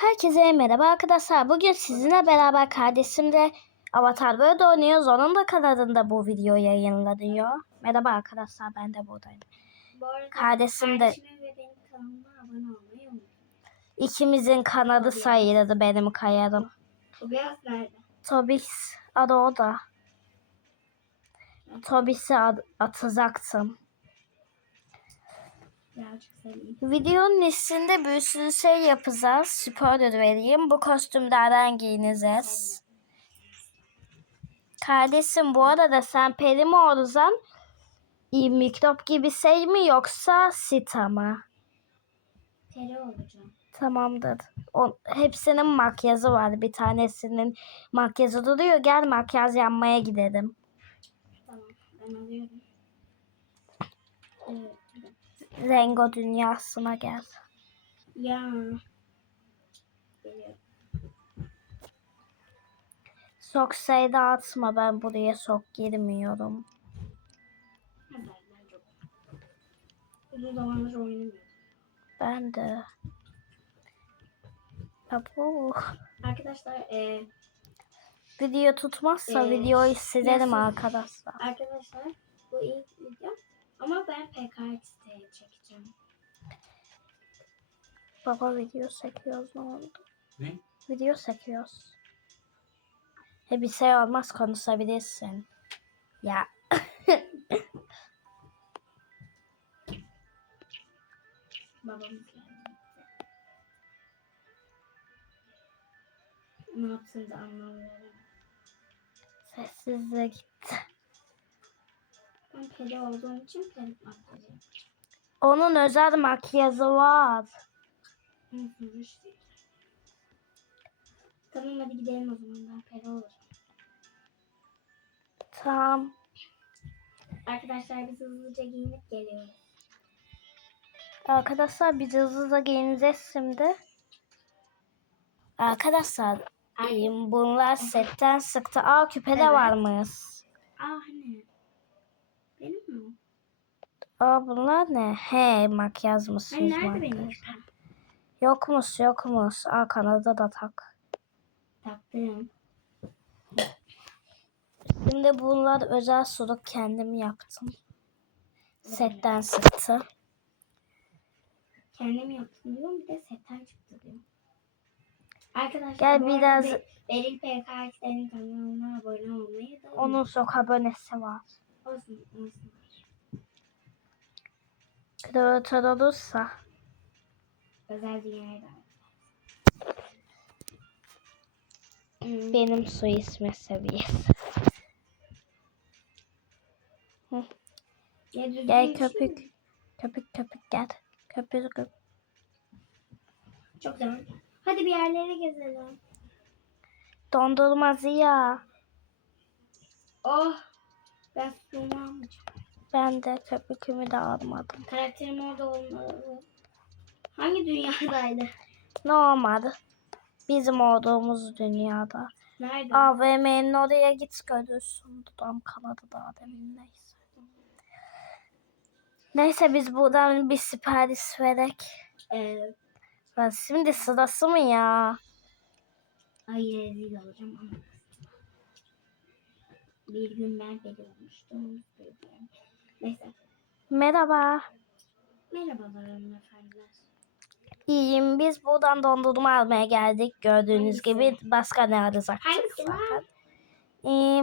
Herkese merhaba arkadaşlar. Bugün sizinle beraber kardeşimle Avatar World oynuyoruz. Onun da kanalında bu video yayınlanıyor. Merhaba arkadaşlar ben de buradayım. Bu Kardeşim de ikimizin kanalı sayılırdı benim kayarım. Biraz nerede? Tobis adı o da. Tobis'i ad- atacaktım. Birazcık seveyim. Videonun üstünde bir sürü şey yapacağız. Spoiler vereyim. Bu kostümlerden giyineceğiz. Kardeşim bu arada sen peri mi olacaksın? İyi mikrop gibi şey mi yoksa sita mı? Peri olacağım. Tamamdır. O, hepsinin makyajı var. Bir tanesinin makyajı duruyor. Gel makyaj yapmaya gidelim. Tamam ben alıyorum. Evet. Rengo dünyasına gel. Ya. Geliyorum. Sok sayıda atma ben buraya sok girmiyorum. Ben çok. Uzun zamandır oynamıyorum. Ben de. Babu. Arkadaşlar e, Video tutmazsa Ee, videoyu silerim arkadaşlar. arkadaşlar bu ilk video ama ben PKX'de çekeceğim. Baba video çekiyoruz ne oldu? Ne? Video çekiyoruz. E bir şey olmaz konuşabilirsin. Ya. Babam geldi. Ne yapsın da anlam veremem. Sessizliğe gitti. Ben peri olduğum için peri makyajı. Onun özel makyajı var. Hı hı, işte. Tamam hadi gidelim o zaman ben peri olacağım. Tamam. Arkadaşlar biz hızlıca giyinip geliyoruz. Arkadaşlar biz hızlıca giyineceğiz şimdi. Arkadaşlar iyiyim. Bunlar setten sıktı. Aa küpede Evet. varmış. Aa hani. Mi? Aa bunlar ne? He makyaj mı? Hani Süz nerede makyaj. benim? Yokmuş yokmuş. Aa Kanada da tak. Taktım. Şimdi bunlar özel suluk kendim yaptım. Setten sıktı. Kendim yaptım diyorum bir de setten çıktı diyorum. Arkadaşlar Gel biraz- Be- Beril PKX'lerin kanalına abone olmayı da Onun sok abonesi var. olsun olsun. Kreatör olursa. Özel dünyaya. Benim su ismi seviyesi. Gel şey köpük. mi? Köpük köpük gel. Köpük köpük. Çok güzel. Hadi bir yerlere gezelim. Dondurmacı ya. Oh. Ben almayacağım. Ben de köpükümü de almadım. Karakterim orada olmalı. Hangi dünyadaydı? Ne olmadı? Bizim olduğumuz dünyada. Nerede? AVM'nin oraya git görürsün. Dudağım kanadı daha demin neyse. Neyse biz buradan bir sipariş verek. Ee, Ben şimdi sırası mı ya? ay rezil olacağım ama. Bir gün ben deli olmuştum. Neyse. Merhaba. Merhabalar hanımefendiler. İyiyim. Biz buradan dondurma almaya geldik. Gördüğünüz Hangisi? gibi başka ne arayacaktık Hangisi zaten. Ee,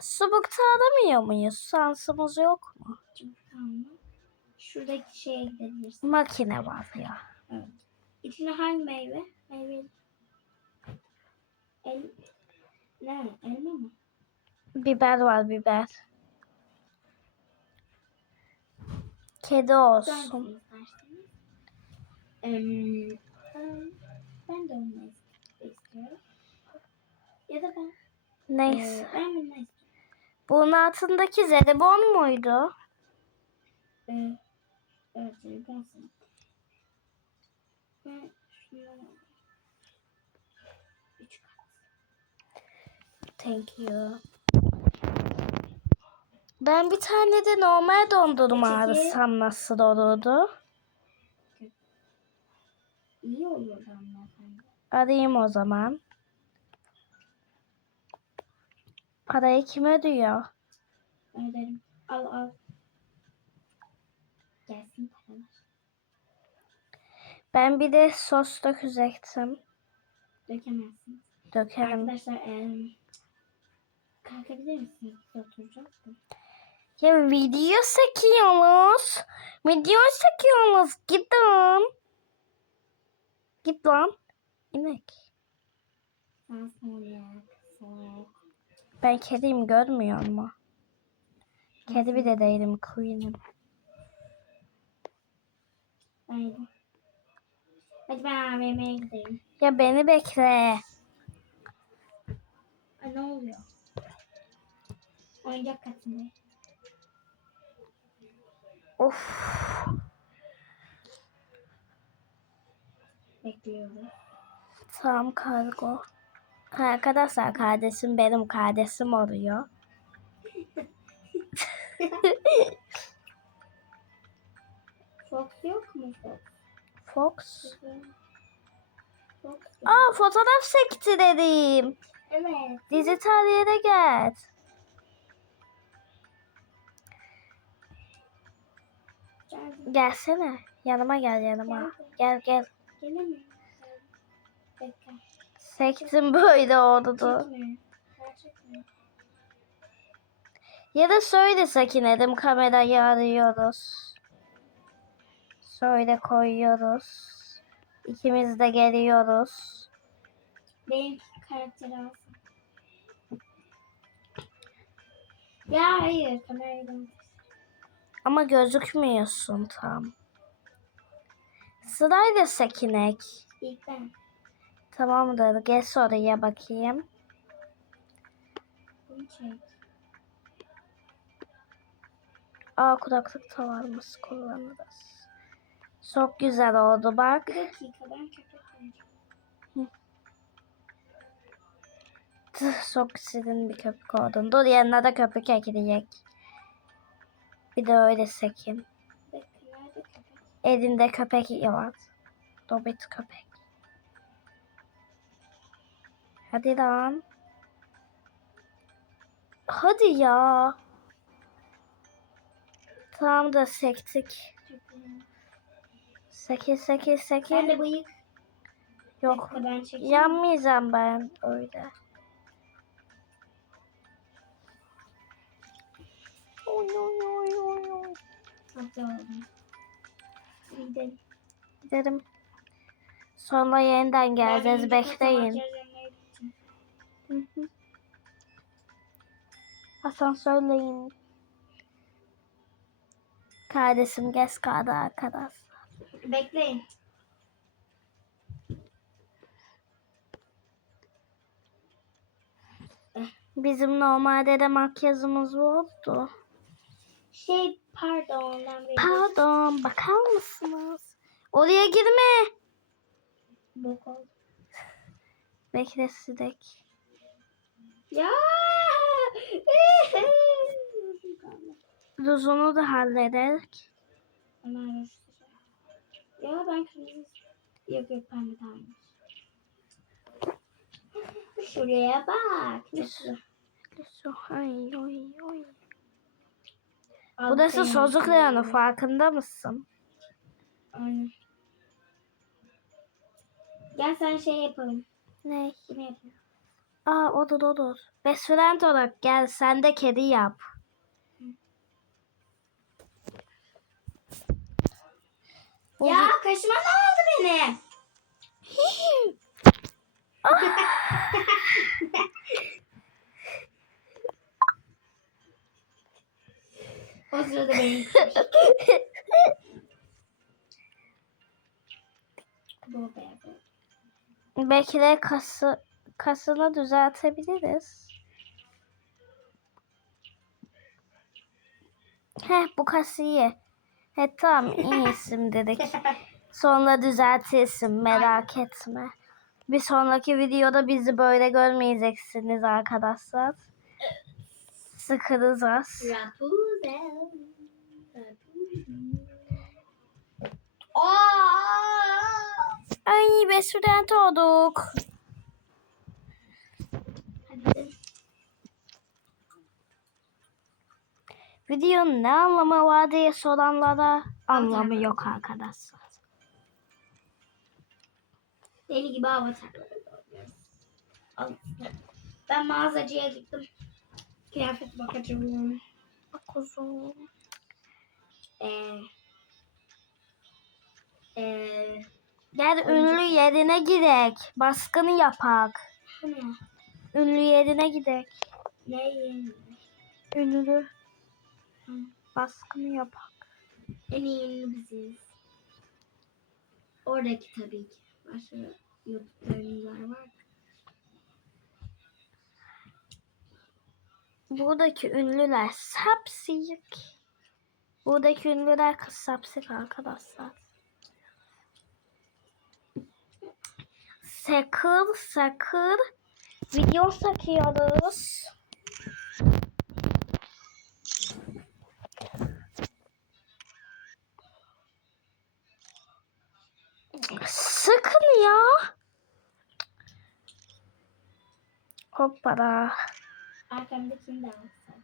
subukta aramıyor muyuz? Şansımız yok mu? Tamam. Şuradaki şeye gidebilirsin. Makine var ya. Evet. İçine hangi meyve? Meyve. El... Ne? Elma mı? Biber var biber. Kedi olsun. Ben de onu istiyorum. Ya da ben. Neyse. Ee, ben bunu. Bunun altındaki zelibon muydu? Ee, evet, ben sana. Ben kat. Thank you. Ben bir tane de normal dondurma arasam nasıl olurdu? İyi olur hanımefendi. Arayayım o zaman. Parayı kim ödüyor? Ben öderim. Al al. Gelsin paralar. Ben bir de sos dökecektim. Dökemezsiniz. Dökerim. Arkadaşlar em, kalkabilir misiniz? Oturacağız da. Ya video çekiyoruz. Video çekiyoruz. Gidin. Git lan. İnek. Ben kediyim görmüyor mu? Kedi bile değilim. Queen'im. Haydi. Hadi ben AVM'ye gideyim. Ya beni bekle. Ay ne oluyor? Oyuncak katındayım. Of. Bekliyorum. Tamam kargo. Arkadaşlar kardeşim benim kardeşim oluyor. Fox yok mu Fox? Fox. Aa fotoğraf çekti dedim. Evet. Dijital yere gel. Geldim. Gelsene. Yanıma gel yanıma. Gel gel. Gelemiyorum. Bekle. Sektim böyle oldu. Gerçekten. Ya da söyle Sakine'dim kamerayı arıyoruz. Söyle koyuyoruz. İkimiz de geliyoruz. Benim karakteri alsın. Ya hayır kamerayı. Ama gözükmüyorsun tam. Sırayla Sakinek. İlk ben. Tamamdır. Gel soruya bakayım. Bunu çek. Aa kulaklık da varmış kullanırız. Çok güzel oldu bak. Bir dakika ben köpek Çok şirin bir köpek oldun. Dur yanına da köpek ekleyecek. Bir de öyle sekin. Elinde köpek var. Dobit köpek. Hadi lan. Hadi ya. Tamam da sektik. Sekiz sekiz sekiz. Sen de bıyık. Yok. Ben. Yanmayacağım ben öyle. Oy oy oy oy Hadi oğlum. Gidelim. Gidelim. Sonra yeniden geleceğiz. Bekleyin. Hı hı. Asansörleyin. Kardeşim geç kaldı arkadaşlar. Bekleyin. Bizim normalde de makyajımız oldu. Şey pardon bir Pardon bakar mısınız? Oraya girme. bok oldu. Bekle Sidek. Ya. Ruzunu da hallederek. Ya ben kırmızı. Yok yok pembe tamammış. Şuraya bak. Nasıl? Ay, oy, oy. Al Burası senin sozluk olsun. reyonu farkında mısın? Aynen. Gel sen şey yapalım. Ne? Bunu yapalım. Aa olur olur. Best friend olarak gel sen de kedi yap. Ya kaşıma ne oldu benim? o sırada benim. Bu beyaz. Bekle kası, kasını düzeltebiliriz. Heh bu kas iyi. He tamam iyisin dedik. Sonra düzeltirsin merak etme. Bir sonraki videoda bizi böyle görmeyeceksiniz arkadaşlar. Sıkılacağız. Ay be student olduk. Hadi. Videonun ne anlamı var diye soranlara anlamı yok arkadaşlar. Deli gibi. Al. Ben mağazacıya gittim. Kıyafet bakacağım. Kuzum. Ee, ee, Gel ünlü yerine gidek. Baskını yapak. bu ne? Ünlü yerine gidek. Ne yeni? Ünlü Hı. baskını yapak. En iyi ünlü biziz. Oradaki tabii ki. Başka ünlüler var. Buradaki ünlüler sapsik. Buradaki ünlüler kız arkadaşlar. Sakır sakır video çekiyoruz. Sıkın ya. Hoppala. Arkamdakini de alsam.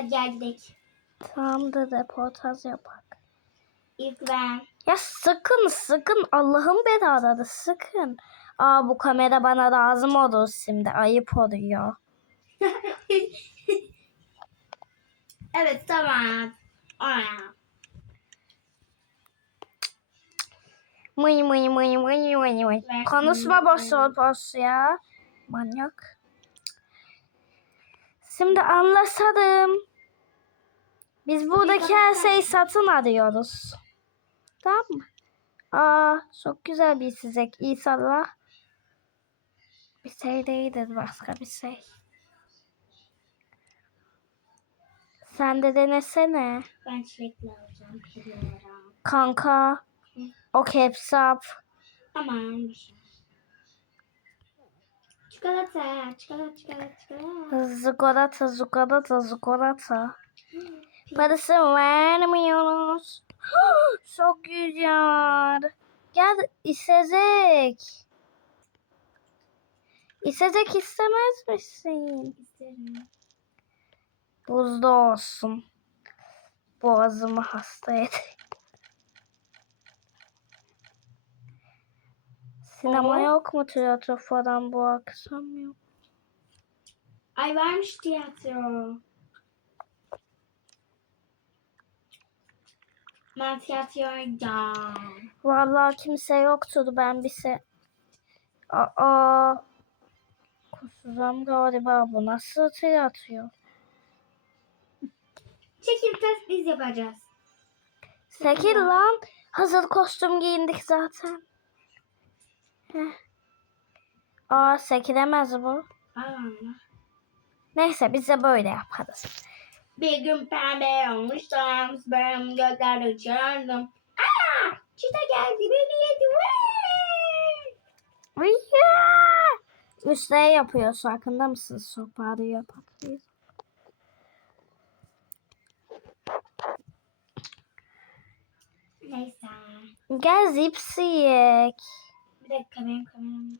Hadi gel gidelim. Tamam da reportaj yapak. İlk ben. Ya sıkın sıkın Allah'ın belaları sıkın. Aa bu kamera bana lazım olur şimdi ayıp oluyor. evet tamam. Aa. Mıy mıy mıy mıy mıy mıy. Konuşma boş ol boş ya. Manyak. Şimdi anlaşalım. Biz buradaki her şeyi satın alıyoruz. Tamam mı? Aa çok güzel bir içecek. İnşallah. Bir şey değildir başka bir şey. Sen de denesene. Ben çilekli alacağım. Kanka. O kepsap. Aman bir şey. Çikolata, çikolata, çikolata, çikolata. Zukolata, zukolata, zukolata. Parası vermiyoruz. Çok güzel. Gel içecek. İçecek istemez misin? İsterim. Buzlu olsun. Boğazımı hasta et. Sinema Oo. yok mu tiyatro falan bu akşam yok. Ay varmış tiyatro. Ben gideceğim. Vallahi kimse yoktur ben bir şey. Aa. Kusacağım galiba bu nasıl tiyatro? Çekim test biz yapacağız. Sekil lan. Hazır kostüm giyindik zaten. Heh. Aa sekilemez bu. Aa. Neyse biz de böyle yaparız. Bir gün pembe olmuştum. Ben gökler uçuyordum. Aa! Çita geldi beni yedi. Vay! Rüya! Üstte yapıyor farkında mısınız? Sopağı yapaklıyız. Neyse. Gel zipsi yek. Bir dakika benim kameram.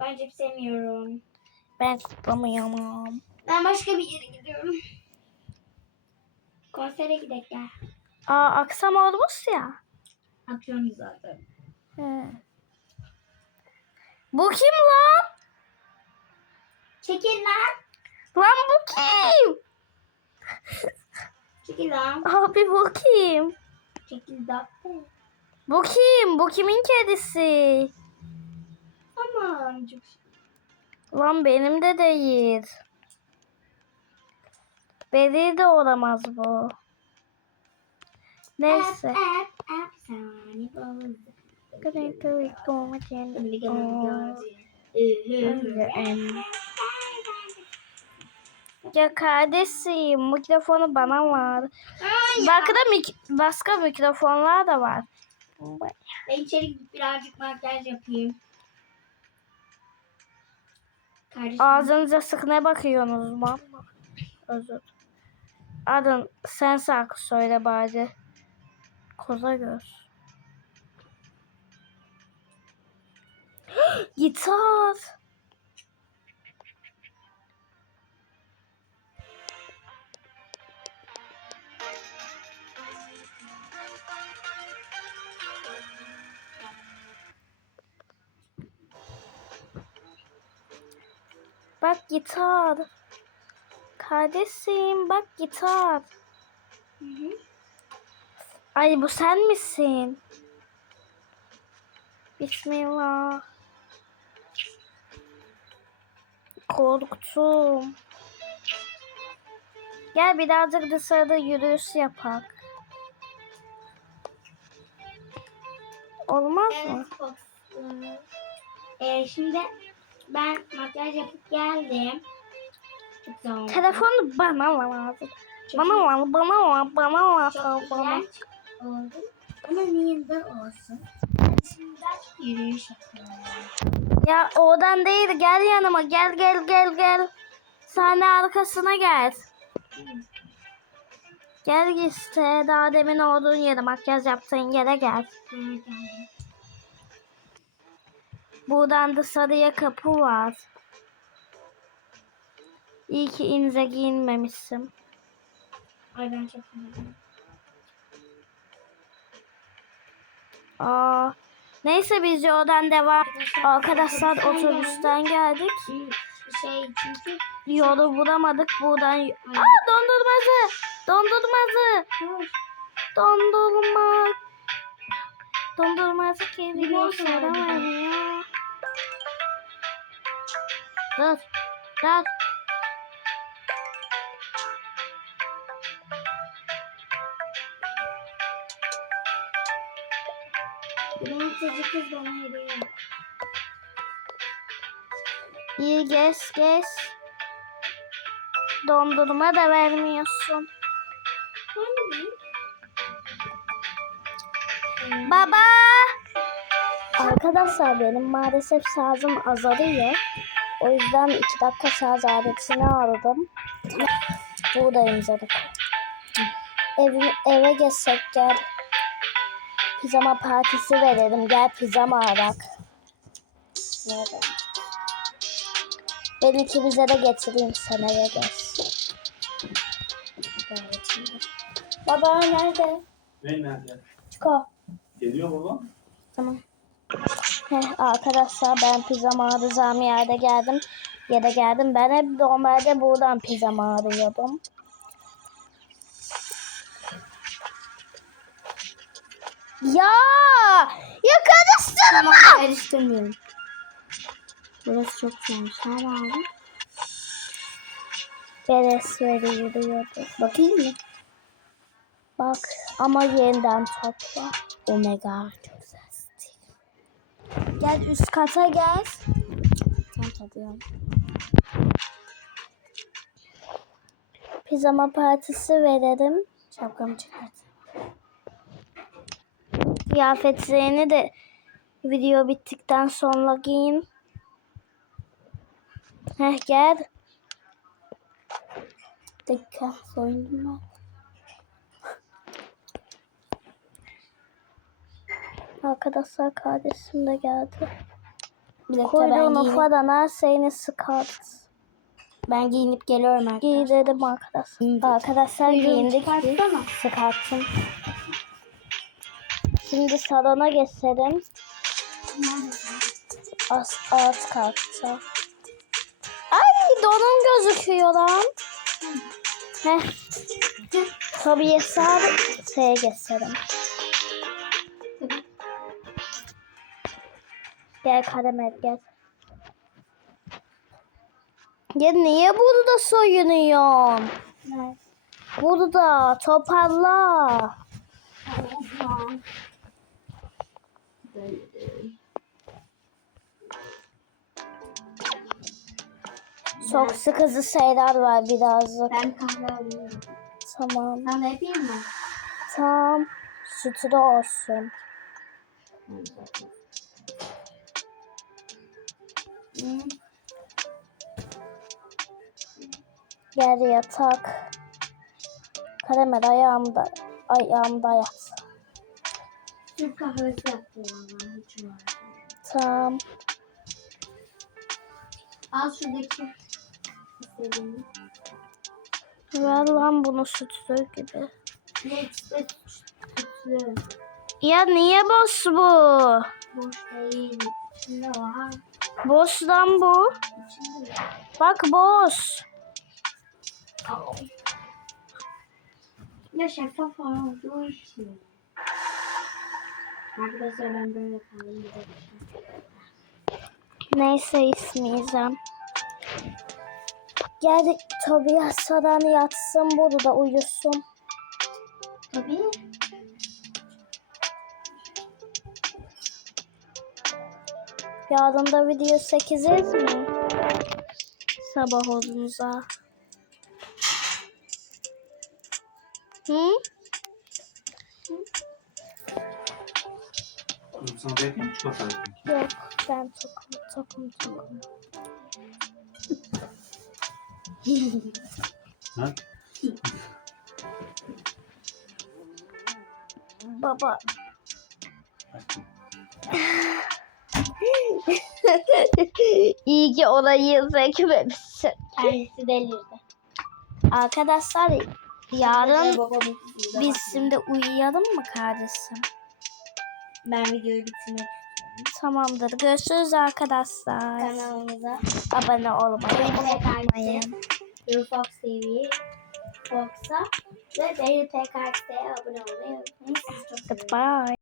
Ben cips sevmiyorum. Ben kutlamıyorum. Ben başka bir yere gidiyorum. Konsere gidelim gel. Aa aksam olmuş ya. Atıyorum zaten. He. Bu kim lan? Çekil lan. Lan bu kim? Çekil lan. Abi bu kim? Çekil zaten. Bu kim? Bu kimin kedisi? Aman Lan benim de değil. Beri de olamaz bu. Neyse. Ya kardeşim mikrofonu bana var. Başka, da mik başka mikrofonlar da var. Ben içeri birazcık makyaj yapayım. Kardeşim. Ağzınıza sık ne bakıyorsunuz? Özür. Adın sen şarkı söyle bari. Koza göz. Gitar. Bak gitar. Kardeşim bak gitar. Hı hı. Ay bu sen misin? Bismillah. Korktum. Gel birazcık dışarıda yürüyüş yapak. Olmaz mı? Evet, Fox. Ee, şimdi ben makyaj yapıp geldim. Telefonu bana lazım. Çok Bana lazım, bana lazım, bana lazım, bana. Ama niye de olsun. Yürüyüş. Ya oradan değil gel yanıma gel gel gel gel. Sahne arkasına gel. Gel işte daha demin olduğun yere makyaj yaptığın yere gel. Buradan dışarıya kapı var. İyi ki inze giyinmemişsin. Ay ben çok beğendim. Aa, neyse biz yoldan devam. Arkadaşlar otobüsten geldik. Şey çünkü Yolu bulamadık buradan. Aa dondurmacı. Dondurmacı. Dondurma. Dondurmacı bir de. vermiyor. Dur. Dur. Limonatacı kız bana hediye. İyi geç geç. Dondurma da vermiyorsun. Baba. Arkadaşlar benim maalesef şarjım azalıyor. O yüzden iki dakika şarj aletini aldım. Buradayım zaten. Ev, eve geçsek gel. Pijama partisi verelim. Gel pijama alak. Nerede? Belki bize de getireyim sen eve geç. Baba nerede? Ne nerede? Çıko. Geliyor baba. Tamam. Heh, arkadaşlar ben pijama arayacağım yerde geldim. Yere geldim. Ben hep normalde buradan pijama arıyordum. Ya! Ya karıştırma! Karıştırmıyorum. Burası çok güzelmiş. Nerede abi? Beres veriyordu. Bakayım mı? Bak ama yeniden topla. Omega. Çok güzel. Gel üst kata gel. Tam tadıyorum. Pijama partisi verelim. Şapkamı çıkart. Kıyafetlerini de video bittikten sonra giyin. Heh gel. Dakika. Soyundum ben. Arkadaşlar kardeşim de geldi. Bir dakika ben Kuyruğunu giyinip, falan her şeyini sıkart. ben giyinip geliyorum arkadaşlar. Giy dedim arkadaşlar. Giyindik. Arkadaşlar giyindik. çıkartsana. Sıkarttım. Şimdi salona geçelim. Az alt katta. Ay donum gözüküyor lan. Heh. Tabii sağ şeye geçelim. Gel kademe gel. Ya niye burada soyunuyorsun? Burada toparla. Böyle. Çok sıkıcı şeyler var birazcık. Ben kahve alıyorum. Tamam. Sen de yapayım mı? Tamam. Sütü de olsun. Hmm. Gel yatak. Karamel ayağımda, ayağımda yat. Türk kahvesi yaptım ama hiç var. Tamam. Al şuradaki istediğini. Ver lan bunu sütlü gibi. Ne işte sütlü. Ya niye boş bu? Boş değil. İçinde var. Boş lan bu. İçinde Bak boş. Ya şeffaf olduğu için. Arkadaşlar ben böyle kaldım. Neyse ismeyeceğim. Gel Tobias falan yatsın burada uyusun. Tabii. Yarın da video 8'iz mi? Sabah olunca. Hı? Kızım sana da yapayım mı çikolata yapayım? Yok ben tokum tokum tokum. Ha? Baba. İyi ki olayı çekmemişsin. Kendisi delirdi. Arkadaşlar yarın biz şimdi uyuyalım mı kardeşim? Ben videoyu bitirmek Tamamdır. Görüşürüz arkadaşlar. kanalımıza Abone olmayı unutmayın. Fox TV Fox'a ve Daily PKX'ye abone olmayı unutmayın. Goodbye.